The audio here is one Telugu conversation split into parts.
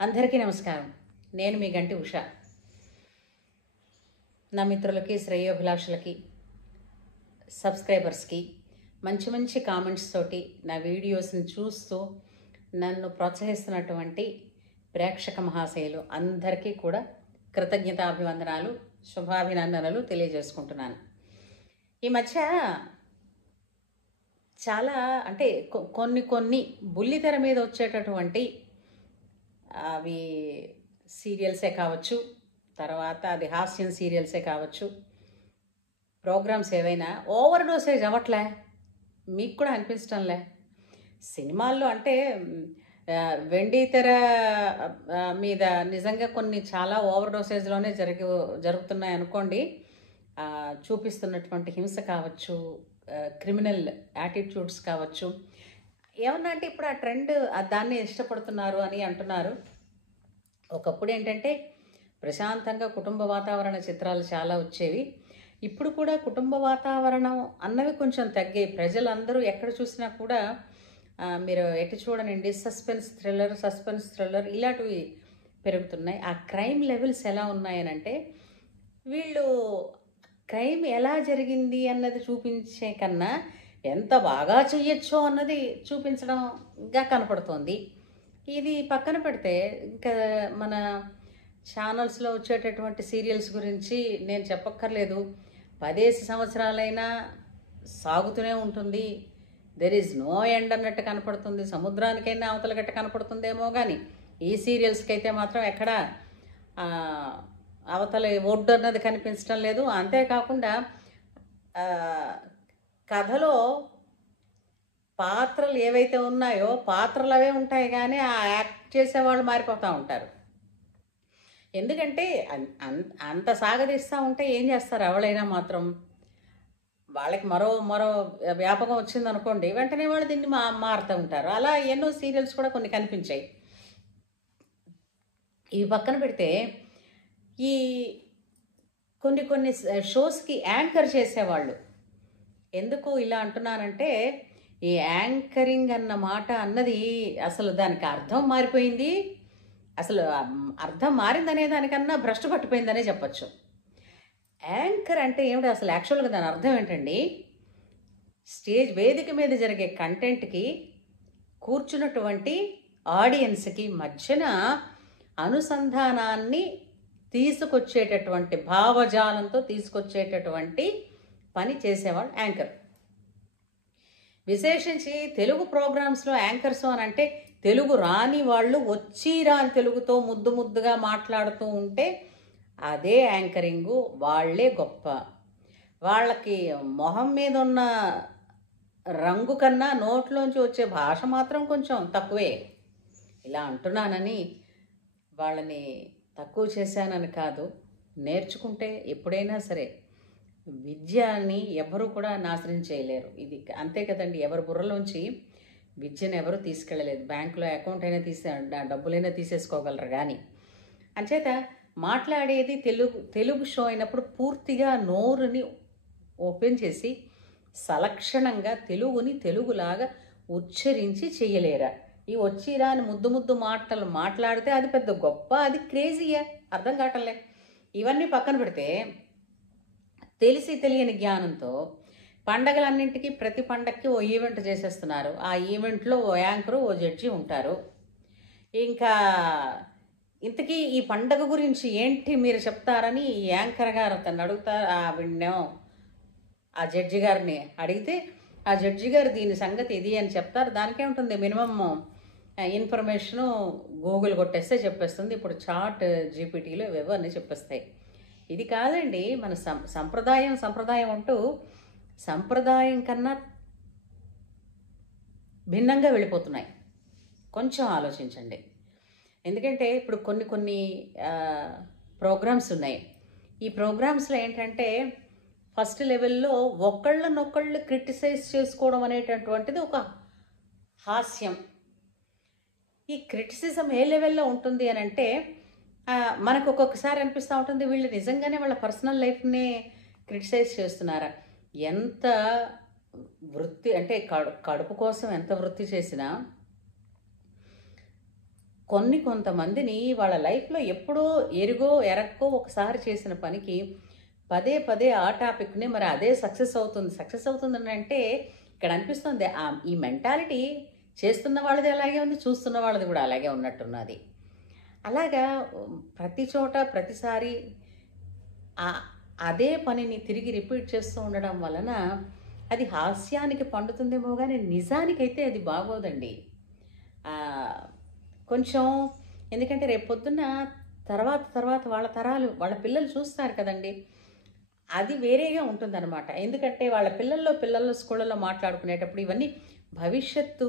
అందరికీ నమస్కారం. నేను మీ గంటి ఉష. నా మిత్రులకి, శ్రేయోభిలాషులకి, సబ్స్క్రైబర్స్కి మంచి మంచి కామెంట్స్ తోటి నా వీడియోస్ని చూస్తూ నన్ను ప్రోత్సహిస్తున్నటువంటి ప్రేక్షక మహాశయులు అందరికీ కూడా కృతజ్ఞతాభివందనాలు, శుభాభినందనలు తెలియజేసుకుంటున్నాను. ఈ మధ్య చాలా అంటే కొన్ని బుల్లితెర మీద వచ్చేటటువంటి అవి సీరియల్సే కావచ్చు, తర్వాత అది హాస్యం సీరియల్సే కావచ్చు, ప్రోగ్రామ్స్ ఏవైనా ఓవర్ డోసేజ్ అవ్వట్లే? మీకు కూడా అనిపించటంలే? సినిమాల్లో అంటే వెండి తెర మీద నిజంగా కొన్ని చాలా ఓవర్ డోసేజ్లోనే జరుగుతున్నాయి అనుకోండి. చూపిస్తున్నటువంటి హింస కావచ్చు, క్రిమినల్ యాటిట్యూడ్స్ కావచ్చు. ఏమన్నా అంటే ఇప్పుడు ఆ ట్రెండ్ దాన్ని ఇష్టపడుతున్నారు అని అంటున్నారు. ఒకప్పుడు ఏంటంటే ప్రశాంతంగా కుటుంబ వాతావరణ చిత్రాలు చాలా వచ్చేవి. ఇప్పుడు కూడా కుటుంబ వాతావరణం అన్నవి కొంచెం తగ్గాయి. ప్రజలందరూ ఎక్కడ చూసినా కూడా మీరు ఎటు చూడనండి సస్పెన్స్ థ్రిల్లర్ ఇలాంటివి పెరుగుతున్నాయి. ఆ క్రైమ్ లెవెల్స్ ఎలా ఉన్నాయనంటే వీళ్ళు క్రైమ్ ఎలా జరిగింది అన్నది చూపించే కన్నా ఎంత బాగా చెయ్యొచ్చో అన్నది చూపించడంగా కనపడుతోంది. ఇది పక్కన పెడితే ఇంకా మన ఛానల్స్లో వచ్చేటటువంటి సీరియల్స్ గురించి నేను చెప్పక్కర్లేదు. 10 సంవత్సరాలైనా సాగుతూనే ఉంటుంది. దెర్ ఈజ్ నో ఎండ్ అన్నట్టు కనపడుతుంది. సముద్రానికైనా అవతల గట్ట కనపడుతుందేమో కానీ ఈ సీరియల్స్కి అయితే మాత్రం ఎక్కడ అవతల ఒడ్డు అన్నది కనిపించడం లేదు. అంతేకాకుండా కథలో పాత్రలు ఏవైతే ఉన్నాయో పాత్రలు అవే ఉంటాయి, కానీ ఆ యాక్ట్ చేసేవాళ్ళు మారిపోతూ ఉంటారు. ఎందుకంటే అంత సాగదీస్తూ ఉంటే ఏం చేస్తారు ఎవరైనా మాత్రం? వాళ్ళకి మరో వ్యాపకం వచ్చిందనుకోండి, వెంటనే వాళ్ళు దీన్ని మారుతూ ఉంటారు. అలా ఎన్నో సీరియల్స్ కూడా కొన్ని కనిపించాయి. ఇవి పక్కన పెడితే ఈ కొన్ని షోస్కి యాంకర్ చేసేవాళ్ళు, ఎందుకు ఇలా అంటున్నానంటే ఈ యాంకరింగ్ అన్న మాట అన్నది అసలు దానికి అర్థం మారిపోయింది. అసలు అర్థం మారిందనే దానికన్నా భ్రష్టు పట్టిపోయిందనే చెప్పచ్చు. యాంకర్ అంటే ఏమిటి అసలు? యాక్చువల్గా దాని అర్థం ఏంటండి? స్టేజ్ వేదిక మీద జరిగే కంటెంట్కి కూర్చున్నటువంటి ఆడియన్స్కి మధ్యన అనుసంధానాన్ని తీసుకొచ్చేటటువంటి, భావజాలంతో తీసుకొచ్చేటటువంటి పని చేసేవాళ్ళు యాంకర్. విశేషించి తెలుగు ప్రోగ్రామ్స్లో యాంకర్స్ అని అంటే తెలుగు రాని వాళ్ళు వచ్చి రాని తెలుగుతో ముద్దుగా మాట్లాడుతూ ఉంటే అదే యాంకరింగు. వాళ్ళే గొప్ప. వాళ్ళకి మొహం మీద ఉన్న రంగు కన్నా నోట్లోంచి వచ్చే భాష మాత్రం కొంచెం తక్కువే. ఇలా అంటున్నానని వాళ్ళని తక్కువ చేశానని కాదు. నేర్చుకుంటే ఎప్పుడైనా సరే విద్యని ఎవరు కూడా నాశనం చేయలేరు. ఇది అంతే కదండి. ఎవరి బుర్రలోంచి విద్యను ఎవరు తీసుకెళ్ళలేదు. బ్యాంకులో అకౌంట్ అయినా డబ్బులైనా తీసేసుకోగలరు. కానీ అంచేత మాట్లాడేది తెలుగు షో అయినప్పుడు పూర్తిగా నోరుని ఓపెన్ చేసి సలక్షణంగా తెలుగుని తెలుగులాగా ఉచ్చరించి చెయ్యలేరా? ఈ వచ్చిరాని ముద్దు మాటలు మాట్లాడితే అది పెద్ద గొప్ప, అది క్రేజీయే, అర్థం కావటంలే. ఇవన్నీ పక్కన పెడితే తెలిసి తెలియని జ్ఞానంతో పండగలన్నింటికి ప్రతి పండగకి ఓ ఈవెంట్ చేసేస్తున్నారు. ఆ ఈవెంట్లో ఓ యాంకరు ఓ జడ్జి ఉంటారు. ఇంకా ఇంతకీ ఈ పండగ గురించి ఏంటి మీరు చెప్తారని ఈ యాంకర్ గారు తను అడుగుతారు. విన్నేమో ఆ జడ్జి గారిని అడిగితే ఆ జడ్జి గారు దీని సంగతి ఇది అని చెప్తారు. దానికే ఉంటుంది మినిమమ్ ఇన్ఫర్మేషను గూగుల్ కొట్టేస్తే చెప్పేస్తుంది. ఇప్పుడు చాట్ జీపీటీలో ఇవేవో అన్నీ చెప్పేస్తాయి. ఇది కాదండి మన సంప్రదాయం అంటూ సంప్రదాయం కన్నా భిన్నంగా వెళ్ళిపోతున్నాయి. కొంచెం ఆలోచించండి. ఎందుకంటే ఇప్పుడు కొన్ని ప్రోగ్రామ్స్ ఉన్నాయి. ఈ ప్రోగ్రామ్స్లో ఏంటంటే ఫస్ట్ లెవెల్లో ఒకళ్ళనొకళ్ళు క్రిటిసైజ్ చేసుకోవడం అనేటటువంటిది ఒక హాస్యం. ఈ క్రిటిసిజం ఏ లెవెల్లో ఉంటుంది అని అంటే మనకు ఒక్కొక్కసారి అనిపిస్తూ ఉంటుంది, వీళ్ళు నిజంగానే వాళ్ళ పర్సనల్ లైఫ్ని క్రిటిసైజ్ చేస్తున్నారా? ఎంత వృత్తి అంటే కడుపు కోసం ఎంత వృత్తి చేసినా కొంతమందిని వాళ్ళ లైఫ్లో ఎప్పుడో ఎరుగో ఎరక్కో ఒకసారి చేసిన పనికి పదే పదే ఆ టాపిక్ని మరి అదే సక్సెస్ అవుతుందని అంటే ఇక్కడ అనిపిస్తుంది ఈ మెంటాలిటీ చేస్తున్న వాళ్ళది అలాగే ఉంది, చూస్తున్న వాళ్ళది కూడా అలాగే ఉన్నట్టున్నది. అలాగా ప్రతి చోట ప్రతిసారి అదే పనిని తిరిగి రిపీట్ చేస్తూ ఉండడం వలన అది హాస్యానికి పండుతుందేమో కానీ నిజానికైతే అది బాగోదండి. కొంచెం ఎందుకంటే రేపు పొద్దున్న తర్వాత వాళ్ళ తరాలు వాళ్ళ పిల్లలు చూస్తారు కదండి, అది వేరేగా ఉంటుందన్నమాట. ఎందుకంటే వాళ్ళ పిల్లల్లో స్కూళ్ళల్లో మాట్లాడుకునేటప్పుడు ఇవన్నీ భవిష్యత్తు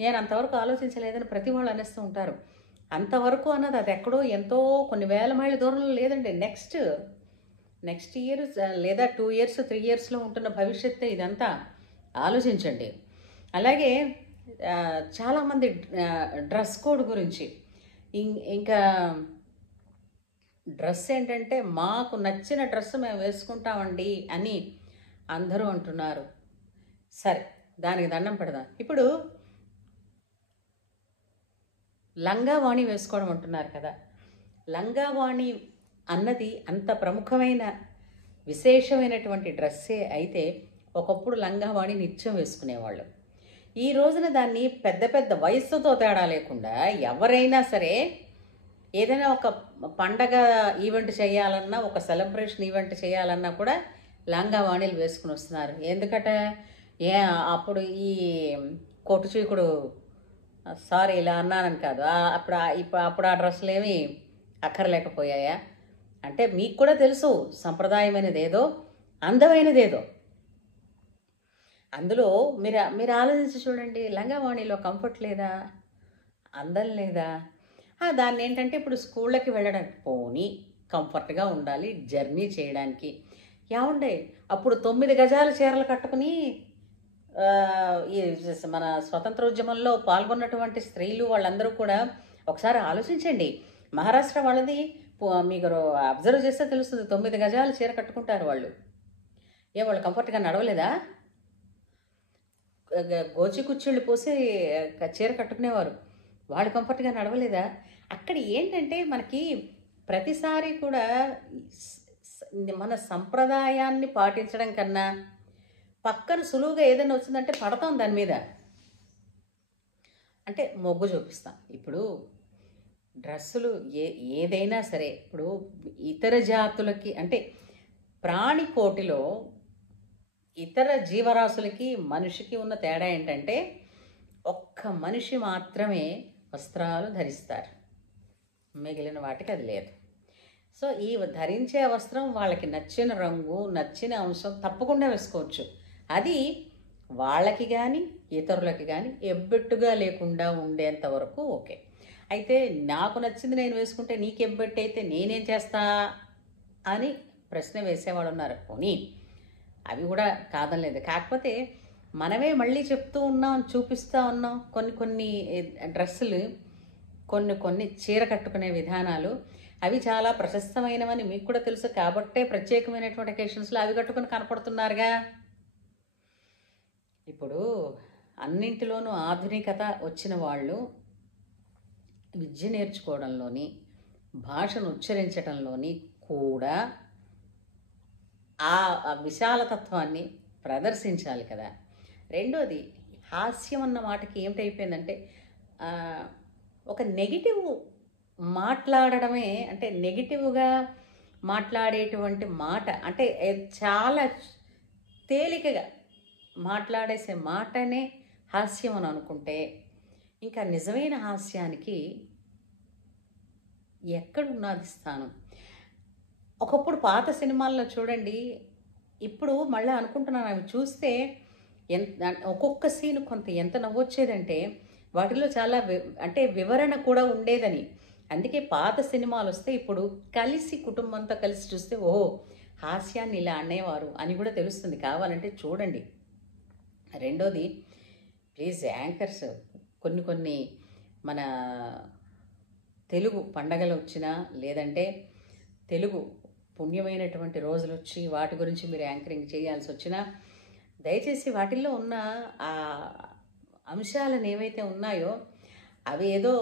నేను అంతవరకు ఆలోచించలేదని ప్రతి వాళ్ళు అనేస్తూ ఉంటారు. అంతవరకు అన్నది అది ఎక్కడో ఎంతో కొన్ని వేల మైళ్ళ దూరంలో లేదండి. నెక్స్ట్ ఇయర్ లేదా 2 years 3 yearsలో ఉంటున్న భవిష్యత్తే ఇదంతా. ఆలోచించండి. అలాగే చాలామంది డ్రెస్ కోడ్ గురించి ఇంకా డ్రెస్ ఏంటంటే మాకు నచ్చిన డ్రెస్ మేము వేసుకుంటామండి అని అందరూ అంటున్నారు. సరే, దానికి దండం పెడదాం. ఇప్పుడు లంగావాణి వేసుకోవడం అంటున్నారు కదా, లంగావాణి అన్నది అంత ప్రముఖమైన విశేషమైనటువంటి డ్రెస్సే అయితే ఒకప్పుడు లంగావాణి నిత్యం వేసుకునేవాళ్ళు. ఈ రోజున దాన్ని పెద్ద వయస్సుతో తేడా లేకుండా ఎవరైనా సరే ఏదైనా ఒక పండగ ఈవెంట్ చేయాలన్నా, ఒక సెలబ్రేషన్ ఈవెంట్ చేయాలన్నా కూడా లంగావాణిలు వేసుకుని వస్తున్నారు. ఎందుకట అప్పుడు ఈ కొట్టు చీకుడు, సారీ ఇలా అన్నానని కాదు, అప్పుడు ఆ డ్రెస్సులు ఏమి అక్కర్లేకపోయాయా అంటే మీకు కూడా తెలుసు సంప్రదాయమైనది ఏదో, అందమైనది ఏదో. అందులో మీరు ఆలోచించి చూడండి, లంగావాణిలో కంఫర్ట్ లేదా, అందం లేదా? దాన్ని ఏంటంటే ఇప్పుడు స్కూళ్ళకి వెళ్ళడానికి పోనీ కంఫర్ట్గా ఉండాలి జర్నీ చేయడానికి. ఏమండే అప్పుడు 9 గజాల చీరలు కట్టుకుని ఈ మన స్వతంత్ర ఉద్యమంలో పాల్గొన్నటువంటి స్త్రీలు వాళ్ళందరూ కూడా ఒకసారి ఆలోచించండి. మహారాష్ట్ర వాళ్ళది మీకు అబ్జర్వ్ చేస్తే తెలుస్తుంది, 9 గజాల చీర కట్టుకుంటారు వాళ్ళు. వాళ్ళు కంఫర్ట్గా నడవలేదా? గోచి కుచ్చిళ్ళు పోసి చీర కట్టుకునేవారు, వాళ్ళు కంఫర్ట్గా నడవలేదా? అక్కడ ఏంటంటే మనకి ప్రతిసారి కూడా మన సంప్రదాయాన్ని పాటించడం కన్నా పక్కన సులువుగా ఏదైనా వచ్చిందంటే పడతాం దాని మీద, అంటే మొగ్గు చూపిస్తాం. ఇప్పుడు డ్రెస్సులు ఏదైనా సరే ఇప్పుడు ఇతర జాతులకి అంటే ప్రాణికోటిలో ఇతర జీవరాశులకి మనిషికి ఉన్న తేడా ఏంటంటే ఒక్క మనిషి మాత్రమే వస్త్రాలు ధరిస్తారు, మిగిలిన వాటికి అది లేదు. సో ఈ ధరించే వస్త్రం వాళ్ళకి నచ్చిన రంగు నచ్చిన అంశం తప్పకుండా వేసుకోవచ్చు. అది వాళ్ళకి కానీ ఇతరులకి కానీ ఎబ్బెట్టుగా లేకుండా ఉండేంత వరకు ఓకే. అయితే నాకు నచ్చింది నేను వేసుకుంటే నీకు ఎబ్బెట్టు అయితే నేనేం చేస్తా అని ప్రశ్న వేసేవాళ్ళు ఉన్నారు. పోనీ అవి కూడా కాదనలేదు. కాకపోతే మనమే మళ్ళీ చెప్తూ ఉన్నాం, చూపిస్తూ ఉన్నాం. కొన్ని డ్రెస్సులు కొన్ని చీర కట్టుకునే విధానాలు అవి చాలా ప్రశస్తమైనవని మీకు కూడా తెలుసు కాబట్టే ప్రత్యేకమైనటువంటి అకేషన్స్లో అవి కట్టుకుని కనపడుతున్నారుగా. ఇప్పుడు అన్నింటిలోనూ ఆధునికత వచ్చిన వాళ్ళు విద్య నేర్చుకోవడంలోని భాషను ఉచ్చరించడంలోని కూడా ఆ విశాలతత్వాన్ని ప్రదర్శించాలి కదా. రెండోది హాస్యం అన్న మాటకి ఏమిటైపోయిందంటే ఒక నెగిటివ్ మాట్లాడడమే, అంటే నెగిటివ్గా మాట్లాడేటువంటి మాట అంటే చాలా తేలికగా మాట్లాడేసే మాటనే హాస్యం అని అనుకుంటే ఇంకా నిజమైన హాస్యానికి ఎక్కడున్నది స్థానం? ఒకప్పుడు పాత సినిమాల్లో చూడండి, ఇప్పుడు మళ్ళీ అనుకుంటున్నాను అవి చూస్తే ఒక్కొక్క సీన్ ఎంత నవ్వొచ్చేదంటే వాటిలో చాలా అంటే వివరణ కూడా ఉండేదని. అందుకే పాత సినిమాలు వస్తే ఇప్పుడు కలిసి కుటుంబంతో కలిసి చూస్తే ఓహో హాస్యాన్ని ఇలా అనేవారు అని కూడా తెలుస్తుంది. కావాలంటే చూడండి. రెండోది ప్లీజ్ యాంకర్స్ కొన్ని మన తెలుగు పండగలు వచ్చినా లేదంటే తెలుగు పుణ్యమైనటువంటి రోజులు వచ్చి వాటి గురించి మీరు యాంకరింగ్ చేయాల్సి వచ్చినా దయచేసి వాటిల్లో ఉన్న ఆ అంశాలను ఏవైతే ఉన్నాయో అవి ఏదో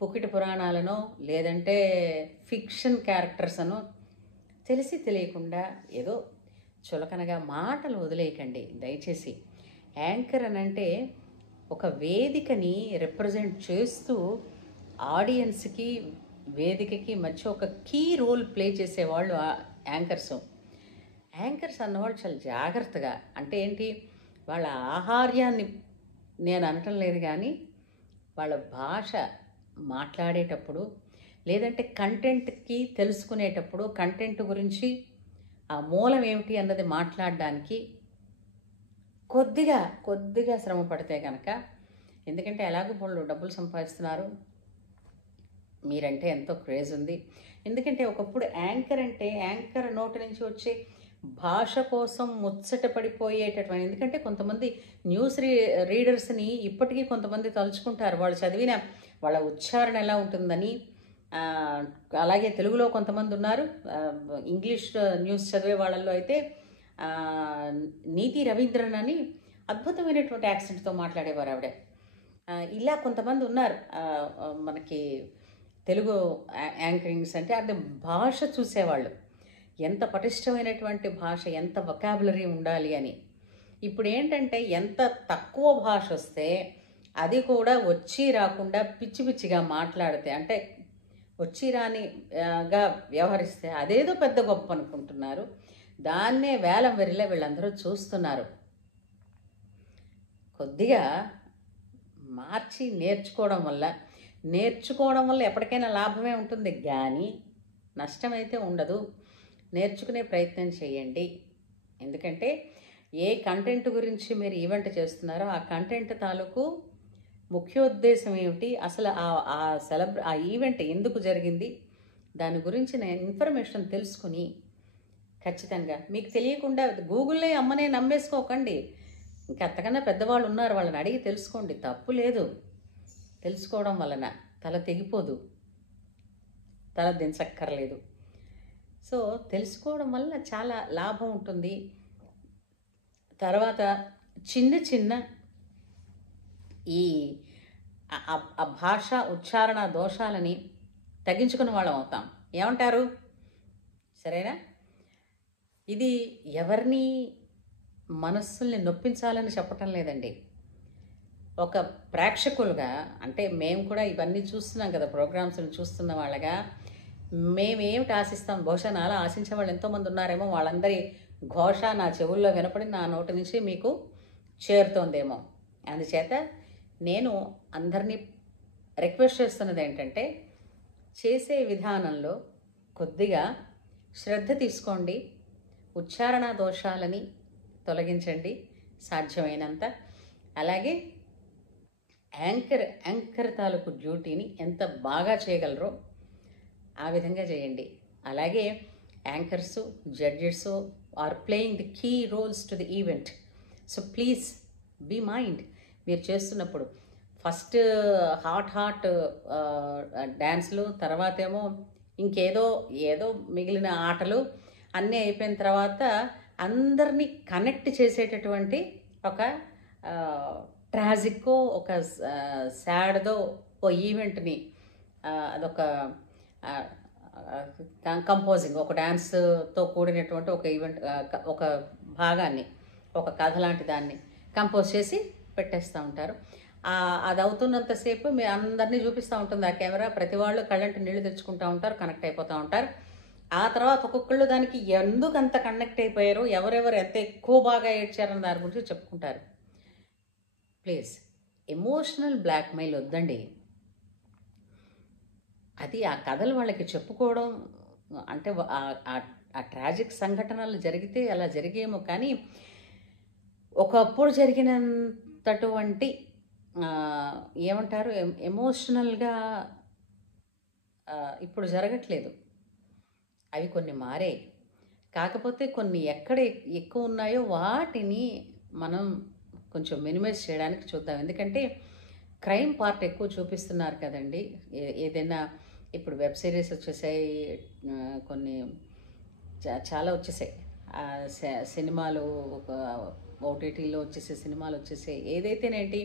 పుకిటి పురాణాలనో లేదంటే ఫిక్షన్ క్యారెక్టర్స్ అనో తెలిసి తెలియకుండా ఏదో చులకనగా మాటలు వదిలేయకండి దయచేసి. యాంకర్ అనంటే ఒక వేదికని రిప్రజెంట్ చేస్తూ ఆడియన్స్కి వేదికకి మధ్య ఒక కీ రోల్ ప్లే చేసేవాళ్ళు యాంకర్స్ అన్నవాళ్ళు చాలా జాగ్రత్తగా, అంటే ఏంటి, వాళ్ళ ఆహార్యాన్ని నేను అనటం లేదు కానీ వాళ్ళ భాష మాట్లాడేటప్పుడు లేదంటే కంటెంట్కి తెలుసుకునేటప్పుడు కంటెంట్ గురించి ఆ మూలం ఏమిటి అన్నది మాట్లాడడానికి కొద్దిగా శ్రమ పడితే కనుక, ఎందుకంటే ఎలాగో వాళ్ళు డబ్బులు సంపాదిస్తున్నారు, మీరంటే ఎంతో క్రేజ్ ఉంది. ఎందుకంటే ఒకప్పుడు యాంకర్ నోటి నుంచి వచ్చే భాష కోసం ముచ్చట పడిపోయేటటువంటి, ఎందుకంటే కొంతమంది న్యూస్ రీడర్స్ని ఇప్పటికీ కొంతమంది తలుచుకుంటారు వాళ్ళు చదివిన వాళ్ళ ఉచ్చారణ ఎలా ఉంటుందని. అలాగే తెలుగులో కొంతమంది ఉన్నారు, ఇంగ్లీష్ న్యూస్ చదివే వాళ్ళల్లో అయితే నీతి రవీంద్రన్ అని అద్భుతమైనటువంటి యాక్సెంట్తో మాట్లాడేవారు ఆవిడ. ఇలా కొంతమంది ఉన్నారు మనకి తెలుగు యాంకరింగ్స్ అంటే అది భాష చూసేవాళ్ళు, ఎంత పటిష్టమైనటువంటి భాష, ఎంత వొకాబులరీ ఉండాలి అని. ఇప్పుడు ఏంటంటే ఎంత తక్కువ భాష వస్తే అది కూడా వచ్చి రాకుండా పిచ్చి పిచ్చిగా మాట్లాడితే, అంటే వచ్చి రానిగా వ్యవహరిస్తే అదేదో పెద్ద గొప్ప అనుకుంటున్నారు. దాన్నే వేలం వెరిలే వీళ్ళందరూ చూస్తున్నారు. కొద్దిగా మార్చి నేర్చుకోవడం వల్ల ఎప్పటికైనా లాభమే ఉంటుంది కానీ నష్టమైతే ఉండదు. నేర్చుకునే ప్రయత్నం చేయండి. ఎందుకంటే ఏ కంటెంట్ గురించి మీరు ఈవెంట్ చేస్తున్నారో ఆ కంటెంట్ తాలూకు ముఖ్యోద్దేశం ఏమిటి, అసలు ఆ ఈవెంట్ ఎందుకు జరిగింది, దాని గురించి నేను ఇన్ఫర్మేషన్ తెలుసుకుని ఖచ్చితంగా మీకు తెలియకుండా గూగుల్లో అమ్మనే నమ్మేసుకోకండి. ఇంకా అంతకన్నా పెద్దవాళ్ళు ఉన్నారు, వాళ్ళని అడిగి తెలుసుకోండి, తప్పు లేదు. తెలుసుకోవడం వలన తల తెగిపోదు, తల దించక్కర్లేదు. సో తెలుసుకోవడం వల్ల చాలా లాభం ఉంటుంది. తర్వాత చిన్న ఈ భాష ఉచ్చారణ దోషాలని తగ్గించుకునే వాళ్ళం అవుతాం. ఏమంటారు? సరేనా? ఇది ఎవరిని మనస్సుల్ని నొప్పించాలని చెప్పటం లేదండి. ఒక ప్రేక్షకులుగా, అంటే మేము కూడా ఇవన్నీ చూస్తున్నాం కదా, ప్రోగ్రామ్స్ని చూస్తున్న వాళ్ళగా మేమేమిటి ఆశిస్తాం? బహుశా నాలా ఆశించే వాళ్ళు ఎంతోమంది ఉన్నారేమో, వాళ్ళందరి ఘోష నా చెవుల్లో వినపడి నా నోటి నుంచి మీకు చేరుతోందేమో. అందుచేత నేను అందరినీ రిక్వెస్ట్ చేస్తున్నది ఏంటంటే, చేసే విధానంలో కొద్దిగా శ్రద్ధ తీసుకోండి, ఉచ్చారణ దోషాలని తొలగించండి సాధ్యమైనంత. అలాగే యాంకర్ తాలూకు డ్యూటీని ఎంత బాగా చేయగలరో ఆ విధంగా చేయండి. అలాగే anchors, judges are playing the key roles to the event. So please be mind. మీరు చేస్తున్నప్పుడు ఫస్ట్ హాట్ డ్యాన్స్లు, తర్వాత ఏమో ఏదో మిగిలిన ఆటలు అన్నీ అయిపోయిన తర్వాత అందరినీ కనెక్ట్ చేసేటటువంటి ఒక ట్రాజిక్కో ఒక సాడ్దో ఓ ఈవెంట్ని, అదొక కంపోజింగ్, ఒక డ్యాన్స్తో కూడినటువంటి ఒక ఈవెంట్, ఒక భాగాన్ని, ఒక కథ లాంటి దాన్ని కంపోజ్ చేసి పెట్టేస్తూ ఉంటారు. అది అవుతున్నంతసేపు మీ అందరినీ చూపిస్తూ ఉంటుంది ఆ కెమెరా. ప్రతి వాళ్ళు కళ్ళంటి నీళ్లు తెచ్చుకుంటూ ఉంటారు, కనెక్ట్ అయిపోతూ ఉంటారు. ఆ తర్వాత ఒక్కొక్కళ్ళు దానికి ఎందుకు అంత కనెక్ట్ అయిపోయారు, ఎవరెవరు ఎంత ఎక్కువ బాగా ఏడ్చారని దాని గురించి చెప్పుకుంటారు. ప్లీజ్ ఎమోషనల్ బ్లాక్మెయిల్ వద్దండి. అది ఆ కథలు వాళ్ళకి చెప్పుకోవడం అంటే ఆ ట్రాజిక్ సంఘటనలు జరిగితే అలా జరిగేమో, కానీ ఒకప్పుడు జరిగినంతటువంటి ఏమంటారు ఎమోషనల్గా ఇప్పుడు జరగట్లేదు. అవి కొన్ని మారాయి. కాకపోతే కొన్ని ఎక్కడ ఎక్కువ ఉన్నాయో వాటిని మనం కొంచెం మినిమైజ్ చేయడానికి చూద్దాం. ఎందుకంటే క్రైమ్ పార్ట్ ఎక్కువ చూపిస్తున్నారు కదండి. ఏదైనా ఇప్పుడు వెబ్ సిరీస్ వచ్చేసాయి, కొన్ని చాలా వచ్చేసాయి, సినిమాలు ఓటీటీలో వచ్చేసే సినిమాలు వచ్చేసాయి. ఏదైతేనేంటి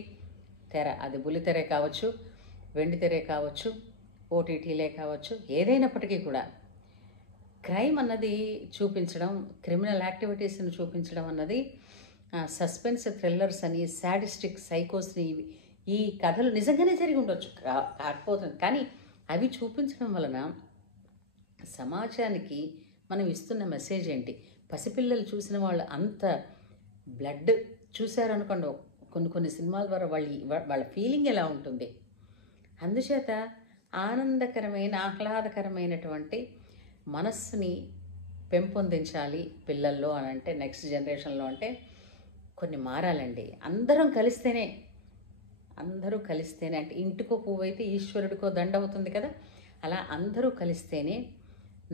తెర, అది బుల్లితెరే కావచ్చు, వెండితెరే కావచ్చు, ఓటీటీలే కావచ్చు, ఏదైనప్పటికీ కూడా క్రైమ్ అన్నది చూపించడం, క్రిమినల్ యాక్టివిటీస్ని చూపించడం అన్నది సస్పెన్స్ థ్రిల్లర్స్ అని, సాడిస్టిక్ సైకోస్ని, ఈ కథలు నిజంగానే జరిగి ఉండొచ్చు, కాకపోతుంది. కానీ అవి చూపించడం వలన సమాజానికి మనం ఇస్తున్న మెసేజ్ ఏంటి? పసిపిల్లలు చూసిన వాళ్ళు అంత బ్లడ్ చూశారనుకోండి కొన్ని సినిమాల ద్వారా వాళ్ళ ఫీలింగ్ ఎలా ఉంటుంది? అందుచేత ఆనందకరమైన, ఆహ్లాదకరమైనటువంటి మనస్సుని పెంపొందించాలి పిల్లల్లో అని అంటే, నెక్స్ట్ జనరేషన్లో అంటే కొన్ని మారాలండి. అందరూ కలిస్తేనే అంటే ఇంటికో పువ్వు అయితే ఈశ్వరుడికో దండ అవుతుంది కదా, అలా అందరూ కలిస్తేనే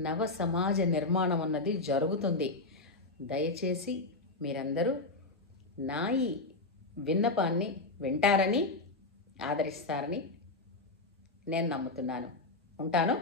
నవ సమాజ నిర్మాణం అన్నది జరుగుతుంది. దయచేసి మీరందరూ నా ఈ విన్నపాన్ని వింటారని, ఆదరిస్తారని నేను నమ్ముతున్నాను. ఉంటాను.